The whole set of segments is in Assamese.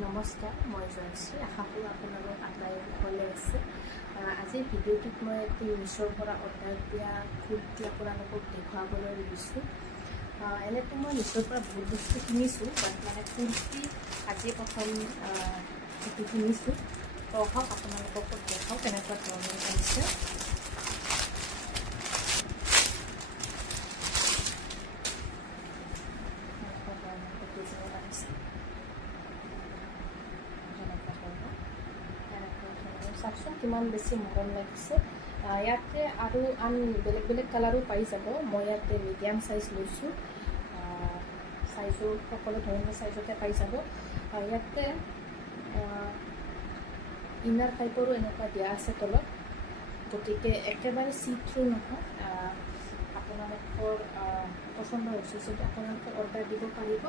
নমস্কাৰ, মই জয়শ্ৰী। আশা কৰোঁ আপোনালোক আটাই ভালে আছে। আজিৰ ভিডিঅ'টোত মই এটি মিছ'ৰ পৰা অৰ্ডাৰ দিয়া কুৰ্তি আপোনালোকক দেখুৱাবলৈ লৈছোঁ। এনেতো মই মিছ'ৰ পৰা বহুত বস্তু কিনিছোঁ, বাট মানে কুৰ্তি আজি প্ৰথম এটি কিনিছোঁ। তো হওক আপোনালোকক দেখাওঁ কেনেকুৱা ধৰণৰ আহিছে। চাওকচোন কিমান বেছি মৰম লাগিছে। ইয়াতে আৰু আন বেলেগ বেলেগ কালাৰো পাই যাব। মই ইয়াতে মিডিয়াম চাইজ লৈছোঁ। চাইজো সকলো ধৰণৰ চাইজতে পাই যাব। ইয়াতে ইনাৰ টাইপৰো এনেকুৱা দিয়া আছে তলত, গতিকে একেবাৰে চি থ্ৰু নহয়। আপোনালোকৰ পচন্দ হৈছে যদি আপোনালোকে অৰ্ডাৰ দিব পাৰিব।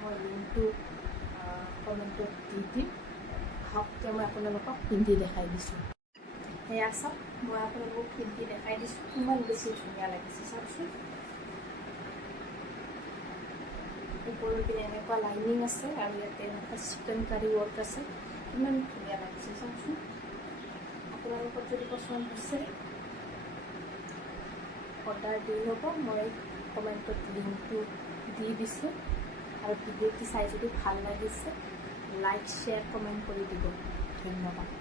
মই লিংকটো কমেণ্টত দি দিম। এতিয়া মই আপোনালোকক পিন্ধি দেখাই দিছোঁ। সেয়া চাওক, মই আপোনালোকক পিন্ধি দেখাই দিছোঁ কিমান বেছি ধুনীয়া লাগিছে। চাওকচোন, ওপৰৰ পিনে এনেকুৱা লাইনিং আছে আৰু ইয়াতে এনেকুৱা চিকেন কাৰী ৱৰ্ক আছে। কিমান ধুনীয়া লাগিছে চাওকচোন। আপোনালোকৰ যদি পচন্দ হৈছে অৰ্ডাৰ দি ল'ব। মই কমেণ্টত লিংকটো দি দিছোঁ। আৰু ভিডিঅ'টি চাই যদি ভাল লাগিছে লাইক, শ্বেয়াৰ, কমেণ্ট কৰি দিব। ধন্যবাদ।